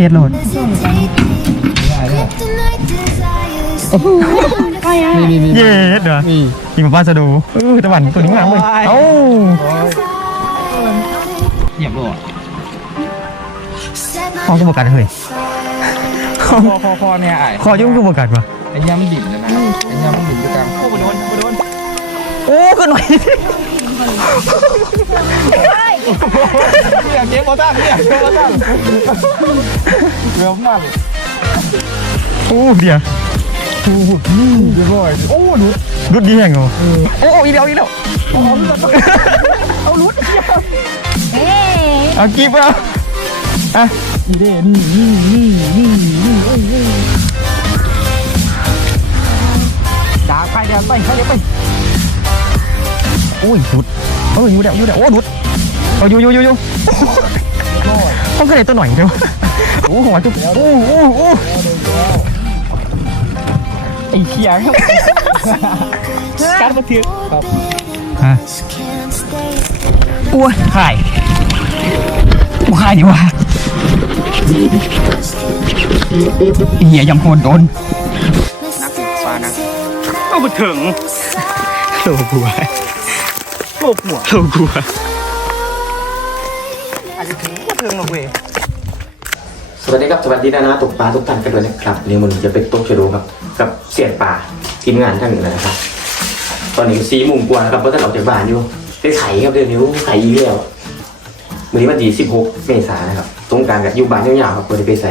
เฮ็ดโหลดนี่นี่นี่เย็ดเหรอนี่กินมาป้าจะดูเออตะวันตัวนี้งามเลยเอ้าเหยียบโลดคอก็บกัดเฮ้ยคอคอคอคอเนี่ยไอ้คอยุ่งก็บกัดวะไอ้ยามันดิ่มเลยนะไอ้ยามันดิ่มด้วยกันโอ้โหโดนโดนโอ้ก็หน่อยพี่ อยากเก็บโบต้าพี่อยากเก็บโบต้าเร็วมากโอ้เดี๋ยวนี่เรียบร้อยโอ้หนูรุดดีแห่งเหรอโอ้อีเดียวอีเดียวเอาลุ้นเอากีบเอาอะนี่เด้นี่นี่นี่นี่นี่เอ้ยเอ้ยด่าใครเดินไปใครเดินไปโอ้ยรุดเอออยู่เดี๋ยวอยู่เดี๋ยวโอ้รุด เอาอยู่อยู่อยู่อยู่ต้องกระเด็นตัวหน่อยเดียวโอ้หัวจุ๊บโอ้โอ้โอ้ไอ้เขียครับการบันทึกครับฮะอ้วนหายกูหายดีวะเหี้ยยำโหดโดนปานะเอาไปถึงโลบัวโลกหัวโลบัว อาจจะถึงก็ถึงหรอกเว้ยสวัสดีครับสวัสดีนะนะตกปลาทุกท่านกันด้วยนะครับนี่มันจะเป็นโต๊ะชะโดครับกับเสียนป่าทีมงานท่านหนึ่งนะครับ ตอนนี้สีมุมกวนครับเพราะท่านออกจากบ้านอยู่ได้ไข่ครับเดือนนิ้วไข่อีเลี้ยววันนี้วันที่16เมษายนนะครับตรงกลางกับอยู่บ้านยาวๆครับบริไปใส่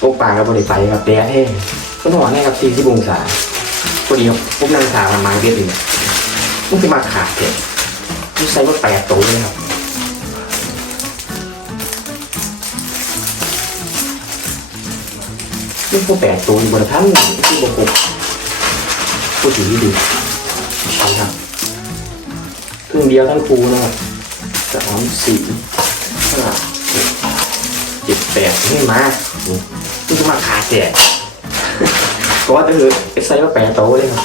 ตกปลากับบริไปครับแดดแห้งก็นอนแน่ครับ40องศาพอดีครับผมนั่งสาประมาณเดือนหนึ่งมันจะมาขาดเลยมันใส่ว่าแปดตัวเลยครับ นี่พวกแปดตัวอยู่บนท่านที่บนหกผู้ถือที่ดีเอาครับเครื่องเดียวทั้งครูนะครับสามสี่ห้าหกเจ็ดแปดไม่มานี่จะมาขาดแจกก็ว่าจะคือเอ็กไซส์ว่าแปดโตวเลยครับ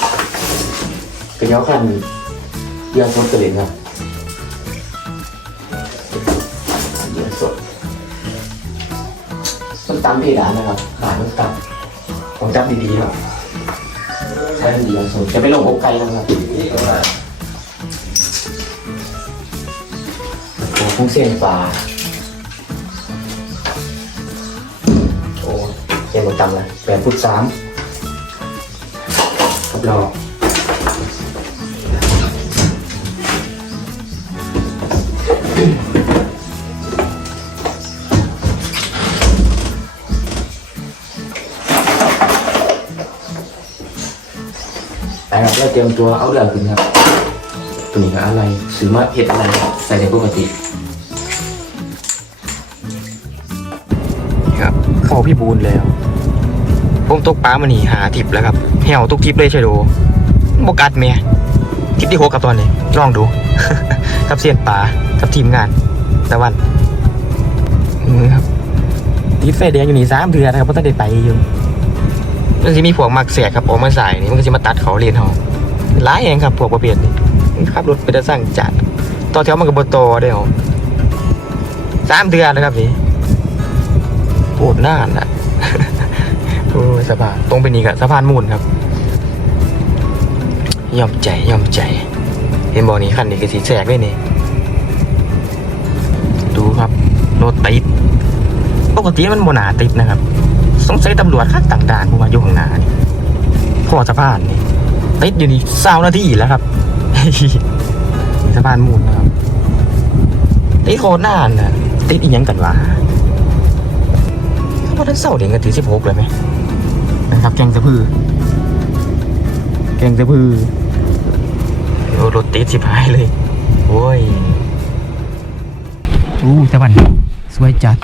เป็นย้อขันเยื่อสดกระเด็นครับ ส้มเพดานนะครับขายส้มตำผมจำดีๆครับใช้ดีๆสุดจะไปลงอกไก่นะครับโอ้พุ่งเส้นปลาโอ้เย็นหมดตำเลยแปดฟุตสามครับรอ เตรียมตัวเอาเรือขึ้นครับตัวนี้ก็อะไรซื้อมาเห็ดอะไรใส่ในปกติครับเข้าพี่บูนแล้ว ผมตกปลามานี่หาทิปแล้วครับเหี่ยวทุกทิปเลยใช่ดูบกัดเมียทิปที่หกกับตอนนี้ลองดูกับเซียนป่ากับทีมงานตะวันนี่ครับติดไฟแดงอยู่นี่สามเดือนนะครับเพราะตั้งแต่ไปอยู่มันจะมีพวกมักแสกครับออกมาสายนี่มันก็จะมาตัดเขาเรียนเขา หลายเองครับพวกประเภทนี้ขับรถไปจะสร้างจัดต่อแถวมันกับบโตเดียวสามเดือนนะครับนี่โคตรน่าน่ะโอ้สะพานตรงไปนี่กับสะพานมูลครับยอมใจยอมใจ เห็นบอกนี้คันนี้ก็สีแสกเลยนี่ดูครับรถติดปกติมันโมนาติดนะครับสงสัยตำรวจคัดต่างด่านผมว่าอยู่ข้างหน้านี่ขอสะพานนี่ ติดอยู่นี่เศร้านาทีแล้วครับสะพานมูลนะครับติดโคตรน่านนะติดอีกยังกันวะพอทั้งเสาร์เด็กกันถือสิบหกเลยไหมนะครับแกงสะพือ แกงสะพือโอ้รถติดสิบหายเลยโอ้ยอู้ตะวันสวยจัด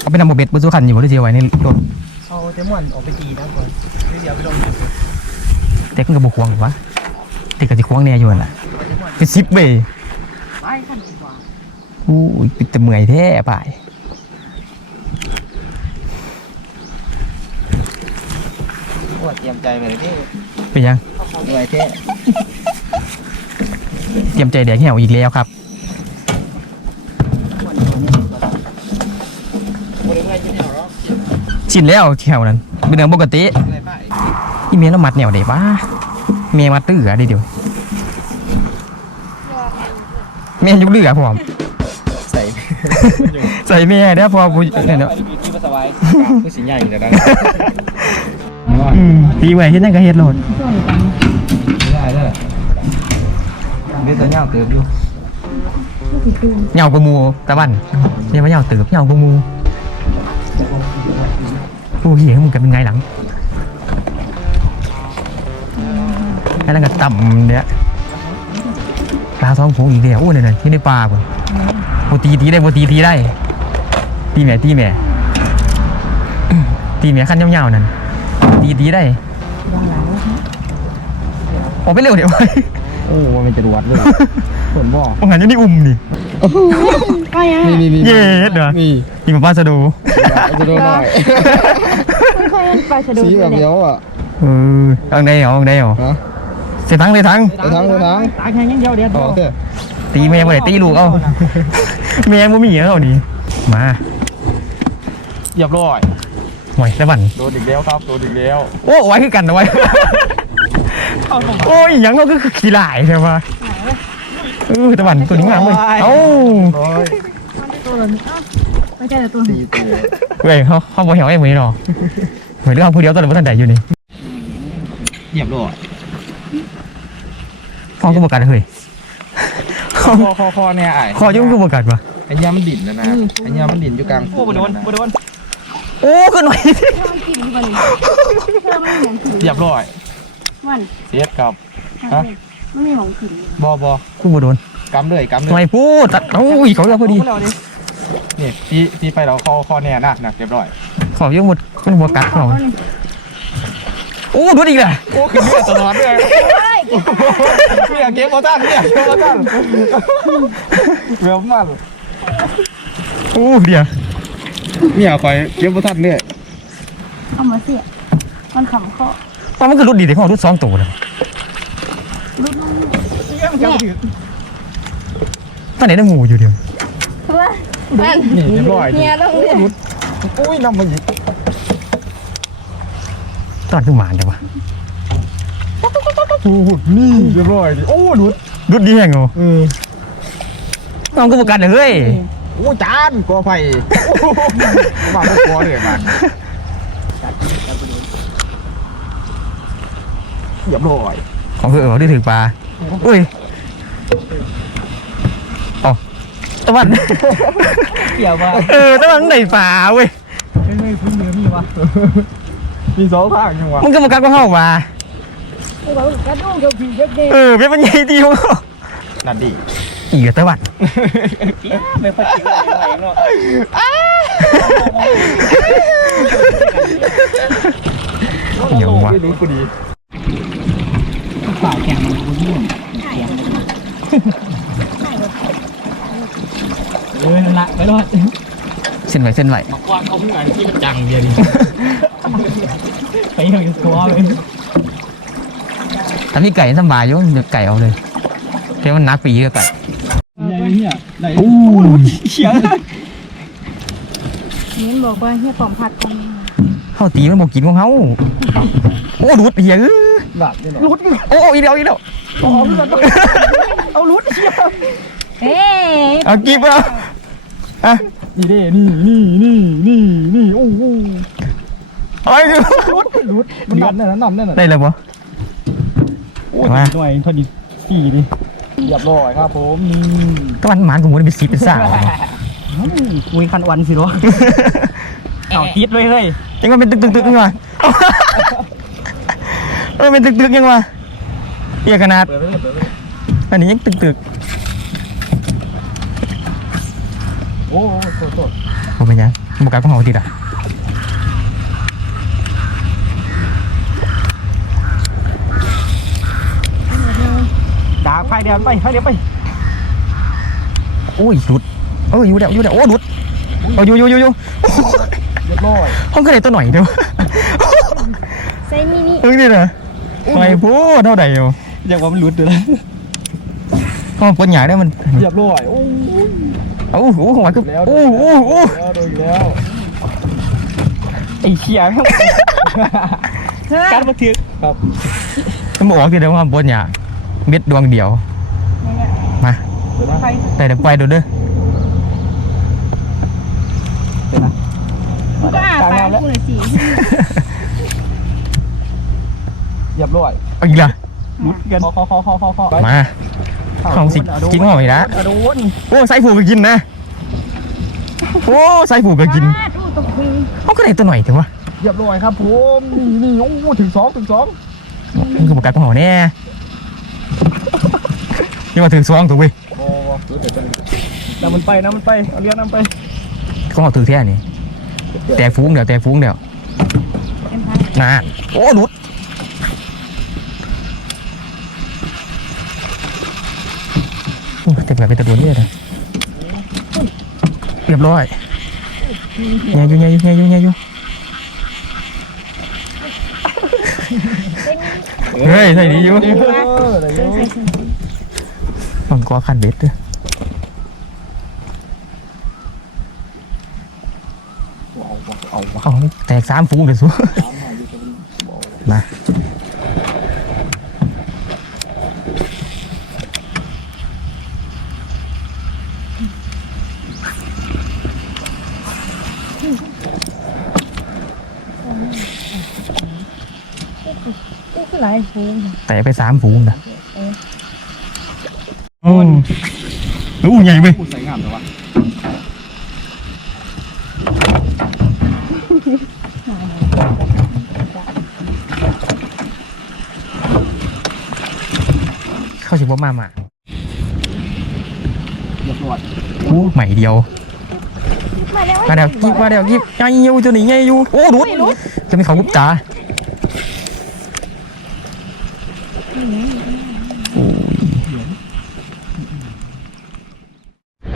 เอาไปนำโมเบ็ดบนสุขันอยู่บนเจียวไว้ในรถ เอาเจมอนออกไปตีนะก่อนเดี๋ยวไปลงเด็กมันก็บควงหรือวะเด็กก็จะควงแน่อยู่นั่นแหละเป็นสิบเบย์ไปขั้นดีกว่าอู้ยเป็นแต่เมื่อยแท้ไปโอ้เตรียมใจไปเลยพี่เป็นยังเหนื่อยเท่เตรียมใจแดกแหวอีกแล้วครับ ชินแล้วแถวนั้น เป็นเรื่องปกติที่เมียเรามัดแนวเด็บ้าเมียมัดตื้ออะเดี๋ยวเมียยุกเดือพร้อมใส่ใส่เมียได้อพอกูเนี่ยเนาะที่มาสบายคือสิใหญ่แต่ดังอืมตีไว้ที่นั่นก็เฮ็ดโหลดได้ได้เดี๋ยวจะย่างเติมอยู่เหงาประมูตะวันเนี่ยมาเหงาเติบเหงาประมู ผู้เหี้ยมึงกันเป็นไงหลังไอ้นั่นก็ต่ำเนี่ยปลาท้องผูงอีกเดียวโอ้เนี่ยที่ในปลาบ่โบตีตีได้โบตีตีได้ ตีแม่ตีแม่ตีแม่ขั้นยาวๆนั่นตีตีได้ออกไปเร็วเดี๋ยวโอ้มันจะรวดเลยฝนบ่มึงหันอยังนี่อุ้มนี่ นี่นี่นี่เย็ดเหรอนี่นี่มาป้าสะดูจะโดนหน่อยไม่ค่อยไปสะดุดสีแบบเลยเดียวอะเออทางใดเหรอทางใดเหรอฮะเสียทั้งเลยทั้งไปทางไปทางตาแข็งยังเดียวเดียวต่อเถอะตีแม่งบ่ได้ตีลูกเอ้าแม่งบ่มีเหรอเอาดิมาเรียบร้อย หวยตะวันโดนอีกแล้วครับ โดนอีกแล้ว โอ้ไว้คือกันนะไว้โอ้ยหยังก็คือขี้หลายใช่ปะ เออตะวันตัวนี้งามเลยเอ้าร้อยตัวนี้อ้าวไม่ใช่แต่ตัวสี่ตัวเว้ยเขาเขาบอกเหี่ยวไอ้มือนี่หรอเหมือนเรื่องผู้เดียวตอนนี้ท่านใดอยู่นี่เรียบร้อยพ่อก็บอกกันเฮ้ยคอคอคอเนี่ยไอ้คอยุ่งก็บอกกันปะไอ้ยามันดิ่นนะนะไอ้ยามันดิ่นอยู่กลางโอ้โดนโดนโอ้ขึ้นหน่อยมันกินที่มันเธอไม่มีหมองกินเรียบร้อยมันเสียกับ ไม่มีหมองกินบอบอกูบ่โดนกำเลยกำเลทำไมยพูดตัดโอ้ยเขาจะพอดีนี่ตีตีไปแล้วคอคอเนี่ยนะหนักเรียบร้อยขอเยอะหมดมันหัวกัดเขาโอ้โดนอีกแล้วโอ้คือเลือดตลอดเลยเนี่ยเก็บโอตันเนี่ยเก็บโอตันเร็วมากโอ้เดี๋ยวเนี่ยคอยเก็บโอตันเนี่ยเอามาเสียมันขำข้อตอนมันคือรุดดีแต่ของรุดสองตัวนะรุดมัน เนี่ยตอนไหนได้หมูอยู่เดียวว่ามันนี่เรียบร้อยเนี่ยต้องเรียนอุ้ยน้ำมันอีกตอนคือหมานจังวะโอ้โหนี่เรียบร้อยดิโอ้หลุดรุดดีแห่งเหรอเออน้องก็ประกันเลยเฮ้ยโอ้จานกอไผ่โอ้โหมาไม่กลัวเลยมันเรียบร้อยของคือเออได้ถึงปลาอุ้ย อ๋อตะวัน เกี่ยวมาเออตะวันไหนปลาเว้ยไม่ไม่พื้นเนื้อมีวะมีสองข้างยังวะมึงก็ประกันก็เข้ามากูบอกกระดูกเดียวผีเด็กเด็กเออเป็นมันใหญ่ดีของเขานั่นดิอีกตะวันไม่ค่อยกินอะไรเนาะอย่างวะไม่รู้กูดี เออนั่นละไปรอดเส้นไหวเส้นไหวมากวาดเอาเพื่อนที่มันจังเดียวดิไปยังทัวร์เลยถ้ามีไก่สบายอยู่เดี๋ยวไก่เอาเลยแค่มันนักปีก็ไก่ใหญ่เนี่ยใหญ่โอ้เขียวเน้นบอกว่าเฮียปอมผัดก่อนเข้าตีมันบอกกินของเขาโอ้รุดเหี้ยเอ้ยแบบนี่เนาะรุดโอ้อีกแล้วอีกแล้ว เอารุดเชียวเฮ้เอากีบเอาอะนี่เดินี่นี่นี่นี่นี่โอ้โหเอ้ยรุดรุดมันนำนั่นน่ะนำนั่นน่ะได้แล้วปะโอ้ยหน่วยพอดีสี่ดิเรียบร้อยครับผมก็มันหมานกับหมูนี่เป็นสีเป็นสาวคุยคันวันสิวะเอาคิดเลยเฮ้ยยังมันเป็นตึกตึกตึกยังวะเออเป็นตึกตึกยังวะเอียขนาดเปิดไปเลยเปิดไป อันนี้ยังตึกตึกโอ้โหโทษโทษผมเป็นยังบุกการของเขาติดอะดาบไฟเดียวไปไฟเดียวไปโอ้ยหลุดเอออยู่เดี๋ยวอยู่เดี๋ยวโอ้หลุดเอาอยู่อยู่อยู่อยู่เรียบร้อยห้องก็ได้ตัวหน่อยเดียวใส่มินิเฮ้ยนี่เหรอไม่พูดเท่าไหร่อยู่อยากว่ามันรุดเลย ห้องปนใหญ่ได้มันเรียบร้อยโอ้ยโอ้โหหัวคือโอ้โหโอ้โหแล้วโดนอีกแล้วไอ้เขียแม่งเฮ้ยการบันทึกครับมันบอกคือเดี๋ยวว่าบนเนี่ยเม็ดดวงเดียวมาใครแต่เดี๋ยวไปดูเด้อเดี๋ยวนะกูก็อาปลากูหน่อยสิเรียบร้อยเอาอีกละรุดกันขอขอขอขอขอมา ของสิกินหอยนะอโดนโอ้ไส้ผูกก็กินนะโอ้ไส้ผูกก็กินปลาดูตกมือเขาก็ได้ตัวหน่อยถึงวะเรียบร้อยครับผมนี่นี่โอ้ถึงสองถึงสองมันก็บอกกัดตัวหอแน่ยังมาถึงสองถูกเว้ยโอ้น้ำมันไปน้ำมันไปเอาเรือน้ำไปก็หอถือแท้นี่แต่ฟุ้งเดี๋ยวแต่ฟุ้งเดี๋ยวเป็นไงนะโอ้หลุด โอ้เต็มแบบเป็นตะโดนเยอะเลยเรียบร้อยแง่อยู่แง่อยู่แง่อยู่แง่อยู่เฮ้ยใส่ดีอยู่เอออะไรใส่เงี้ยใส่ใส่มันก็คันเบ็ดด้วยเอาแตกสามฟูงเลยสู้มา หลายฟูงแตกไปสามฟูงนะอืมอู้ใหญ่เว้ยพูดใส่งามเลยวะเข้าสิบ่มามาเรียบร้อยอู้ใหม่เดียว มาแล้วมาเดี๋ยวกิบมาเดี๋ยวกิบใหญ่อยู่ตัวนี้ใหญ่อยู่โอ้หลุดจะไม่เขากุบตา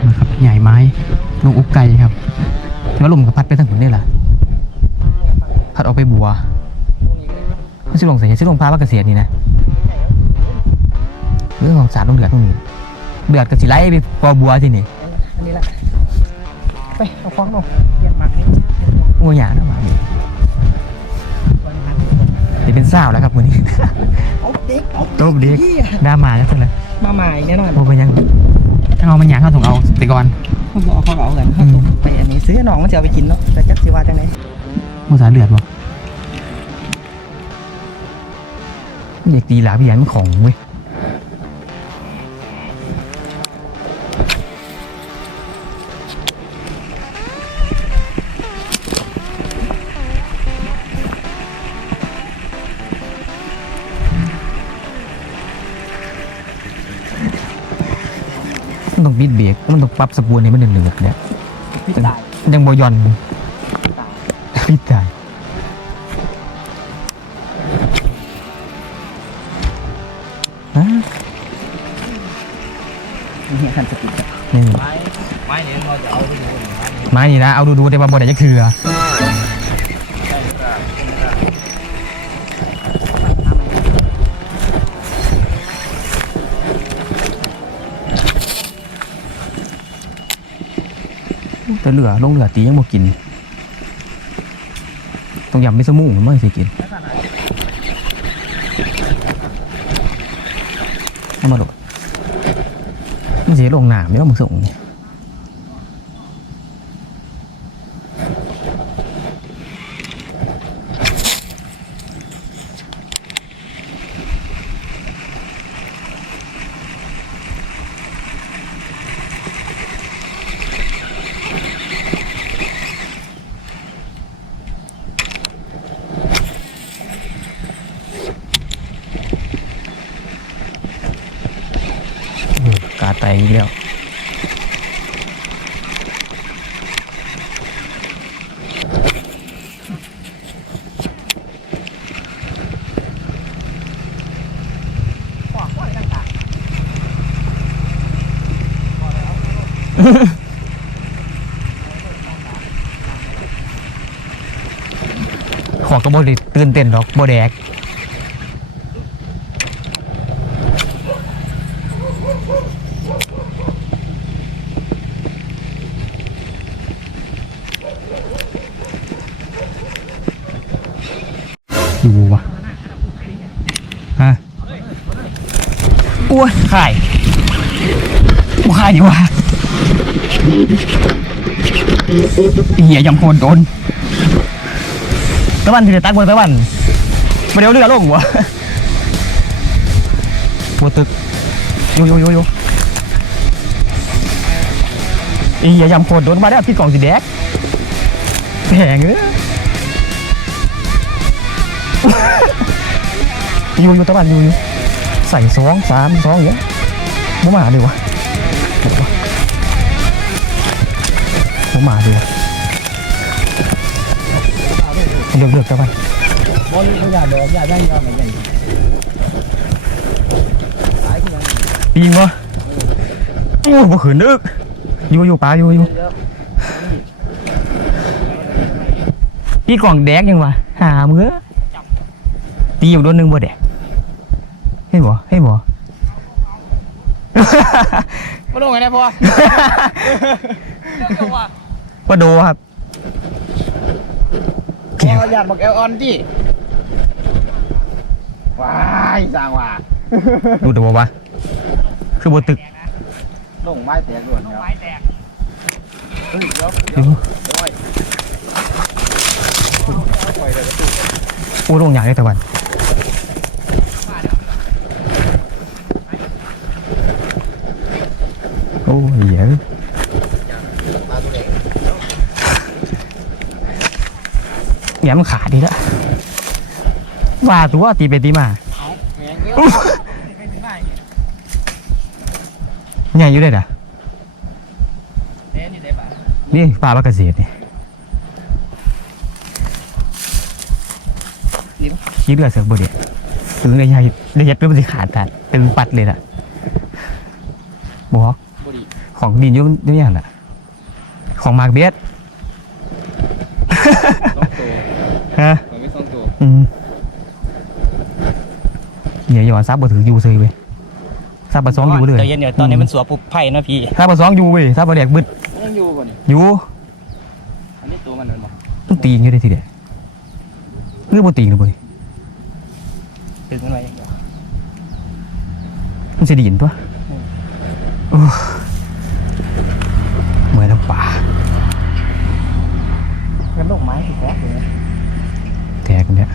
นะครับใหญ่ไม้ ลูกอุกไก่ครับแล้วลมกับพัดไปทางหุ่นนี่แหละพัดออกไปบัวไม่ใช่ลงใส่ใช่ลงพาว่ากเกษตรนี่นะเรื่องของสารลงเดือดตรงนี้เดือดกับสิไล่ไปพอบัวที่นี่อันนี้แหละไปเอาคว้างลงเปลี่ยนหมักนี่งัวหยานะหมานี่จะเป็นสาวแล้วครับวันนี้เอาเด็กเอาโต๊ะเด็กเหี้ยดามาแล้วเท่านั้นมาใหม่แน่นอนโอ้ไปยังถ้าเอามันหยาเข้าถุงเอาไปก่อน เขาบอกเอาเขาเอากันเขาตกไปอันนี้ซื้อน้องมันจะเอาไปกินเนาะแต่จักสิว่าจังไดมูสาเลือดบอกเด็กดีหลาพี่ยันของเว้ย ปรับสปูนให้มันเหนืดๆเนี่ยพี่ตายมันยังบอยอนปิดได้ฮะเหี้ยคันสติกนี่ไม้เนี่ยเราจะเอาไปดูไม้นี่นะเอาดูดูๆได้ว่าบ่ได้จะคือ แต่เหลือลงเหลือตียังบ่กิน ต้องยำไม่สมูงมันสิกินเอามาโดดมันเสียลงหนามไม่ต้องมึงส่งเนี่ย อีกแล้วขอกระบอกตื่นเต้นดอกโบแดก อยู่วะฮะอ้วนไข่ว้ายอยู่วะ เหี้ยยำโคนโดนตะวันที่เดือตักบนตะวันมาเดี๋ยวเรือลงวะบนตึกอยู่อยู่อยู่อยู่เหี้ยยำโคนโดนมาแล้พี่กล่องสีแดงแพงเอ้ยอยู่อยู่ตะวันอยู่อยู่ใส่สองสามสองอย่างเยบ่มาเลยวะ บ่วะบ่มาเลยวะเลือกเลือกตะวันบอลเขาอยากเดินอยากได้ยอมเหมือนกันยิงวะโอ้ยบ่ขืนนึกอยู่อยู่ปลาอยู่อยู่พี่กล่องแดกยังวะหามือตีอยู่โดนหนึ่งบ่แดกเห็นบ่เห็นบ่มาลงไงนะพ่อ ว่าโดครับพ่ออยากบอกเอลออนที่ว้ายสร้างว่าดูแต่ว่าวะคือบนตึกลงไม้แตกด่วนครับเฮ้ยเดี๋ยวอยู่โอ้ลงอย่างเลยตะวันโอ้ยเหี้ยแง้มนขาดดีละว่าตัวตีไปตีมาแมงเดียวใหญ่อยู่เลยด่ะเอ๊ะนี่ได้ปะนี่ปลาปลาเกษตรนี่ขี้เลือดเสือกบดเดียตึงเลยใหญ่เลยยัดไปมันสิขาดตัดตึงปัดเลยล่ะบอกบุรีของดินอยุ่ยุ่อย่างน่ะของมากเบียดต้องตัว ฮะมันไม่ต้องตัวอืมเดี๋ยวอย่าว่าซับบ่ถืออยู่เซยเว้ยซับบ่สองอยู่เลยใจเย็นเดี๋ยวตอนนี้มันสัวปุบไผ่นะพี่ซับบ่สองอยู่เว้ยซับบ่แดกบึดมันยังอยู่ก่อนนี่อยู่อันนี้ตัวมันมันบอกต้องตีอย่างอยู่ได้ทีเดียวหรือบ่ตีเลยบ่นี่ตึงมันไว้อย่างเดียวมันสิไดีนตัวโอ้เมื่อยน้ำป่ามันลงไม้ที่แตกเลย แทกกันเนี่ย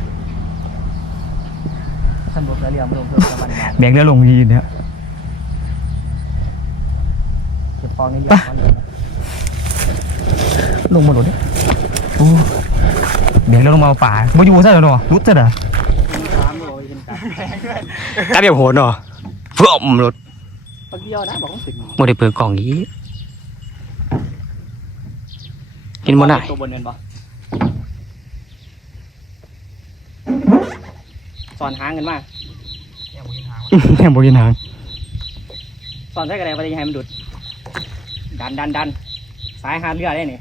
ท่านบอกแล้วเรียงมันลงเพิ่มประมาณนั้นแบกแล้วลงยีนเนี่ยเก็บฟองนี่ยากมันเลยลงมาโดดเนี่ยโอ้แบกแล้วลงมาเอาป่าบ่อยู่ซะแล้วเนาะรุดซะเด้อสามโลเป็นการกลับแบบโหดเนาะเพื่อมรถปากเดียวนะบอกว่าถึงบ่ได้เปิดกล่องอีกกินบ่ได้ตัวบนเนินบ่ สอนหางกันมายังบ่กินหางสอนใช้กระไดไปยังไงมันดุด ดันดันดันสายหาเรือได้นี่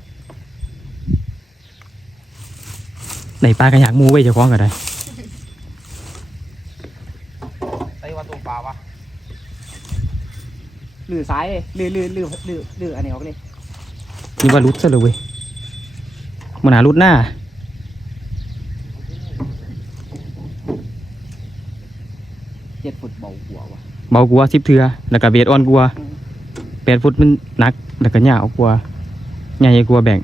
ในปลาก็อยากหมูไว้เจ้าของก็ได้ไอ้ว่าตัวปลาวะหรือซ้ายเลยหรือหรือหรือหรือหรืออันนี้ออกเลยนี่ว่ารุดซะเลยเว้ยมันหารุดหน้า เจ็ดฟุตเบาหัววะ เบากว่า10เทื่อแล้วก็เบสอ่อนกว่า8ฟุตมันหนัก แล้วก็ยาวกว่าใหญ่กว่าแบ่ง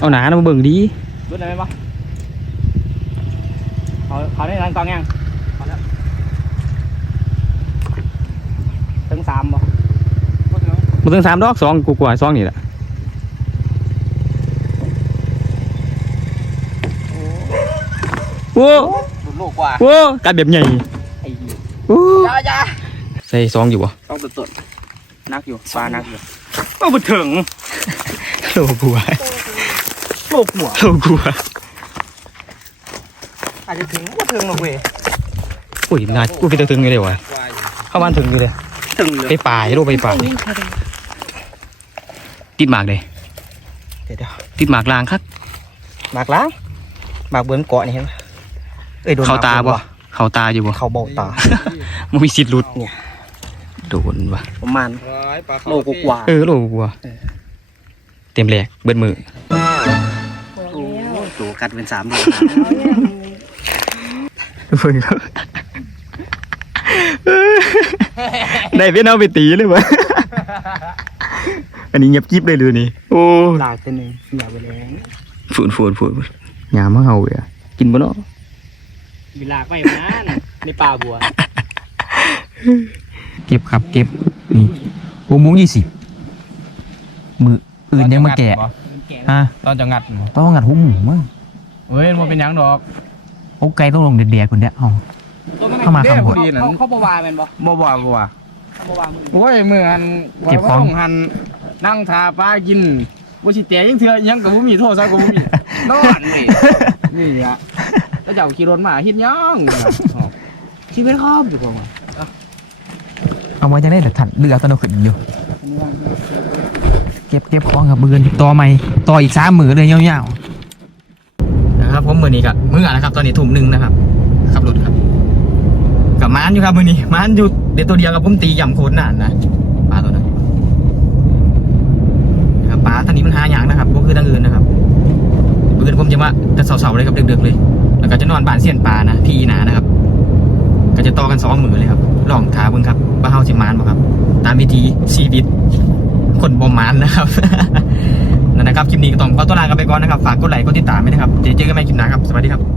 เอาหนานะมาเบิ่งดีรุดได้ไหมปะเขาเขาได้รันกองยังถึงสามบ่มันถึงสามดอกสองกว่าๆสองนี่แหละโอ้รุด โลกกว่าโอ้กัดแบบใหญ่ไอ้เหี้ยโอ้จ้าจ้าใส่ซองอยู่บ่ต้องตุดตุดนักอยู่ปลานักอยู่โอ้บ่ถึงโลกลัวโลกหัวโลกลัวอาจจะถึงว่าถึงหรอกเว้ยอุ้ยน่ากูคิดจะถึงอยู่เลยวะเข้าบ้านถึงอยู่เลยถึงเลยไปป่าให้ลูกไปป่าติดหมากเลยเดี๋ยวเดี๋ยวติดหมากลางครับหมากล้างหมากเบิ้นเกาะนี่เห็นไหม เอ้ยโดนเขาตาหมกบ่บิ้นเขาตาอยู่บ่เขาเบาตา มันมีสิทธิ์หลุดเนี่ย โดนวะประมาณโลกกว่า เออโลกลัวเต็มแหลกเบิดมือบอกแล้วตัวกัดเป็นสามตัวเพิ่งครับได้เพี้ยนเอาไปตีเลยวะอันนี้เงียบกิ๊บเลยดูนี่ โอ้ลากตัวหนึ่งอย่าไปแรงฝืนฝืนฝืนยามมาเห่าเว้ยกินบ่เนาะ เวลาไปมาในป่าบัว เก็บครับเก็บนี่โอ้มุ้งยี่สิบมืออื่นยังมาแกะฮะตอนจะงัดต้องงัดหุ้มหมูมั้งเฮ้ยมันเป็นยังดอกโอ้ไก่ต้องลงเด็ดๆคนเดียวเอาเข้ามาครับผมเขาเขาบวาแมนบ่บ่บ่บ่บ่โอ้ยมือหันเก็บของว่าหันนั่งทาปลากินบ่สิแต่ยังเถื่อยังกับบ่มีโทรศัพท์กับบ่มีนอนเว้ยนี่อะ แล้วเจ้าขี่รถมาเฮ็ดหยังชีวิตครอบอยู่บ่ว่าเอาไว้จะได้แต่ถัดเรือตะโนขึ้นอยู่ เก็บเก็บของครับมือต่อใหม่ต่ออีกสามมือเลยยาวๆนะครับผมมือนี้กับมือนะครับ ตอนนี้ทุ่มหนึ่งนะครับขับรถครับกับม้านอยู่ครับมือนี้ม้านอยู่เดี๋ยวตัวเดียวกับผมตีย่ำโคตรนานนะปลาตัวนั้นนะครับปลาท่านนี้มันหาอย่างนะครับก็คือทางอื่นนะครับมืออื่นผมจะมาแต่เสาๆเลยครับดึกๆเลย แล้วก็จะนอนบ้านเสี้ยนปลานะพี่นานะครับ ก็จะต่อกันสองมือเลยครับลองท้าบิ่งครับว่าเฮาสิมานบ่ครับ ตามวิธีชีวิต คนบ่มานนะครับนั่นนะครับคลิปนี้ก็ต้องขอตัวลากันไปก่อนนะครับ ฝากกดไลค์กดติดตามไว้นะครับเดี๋ยวเจอกันใหม่คลิปหน้าครับสวัสดีครับ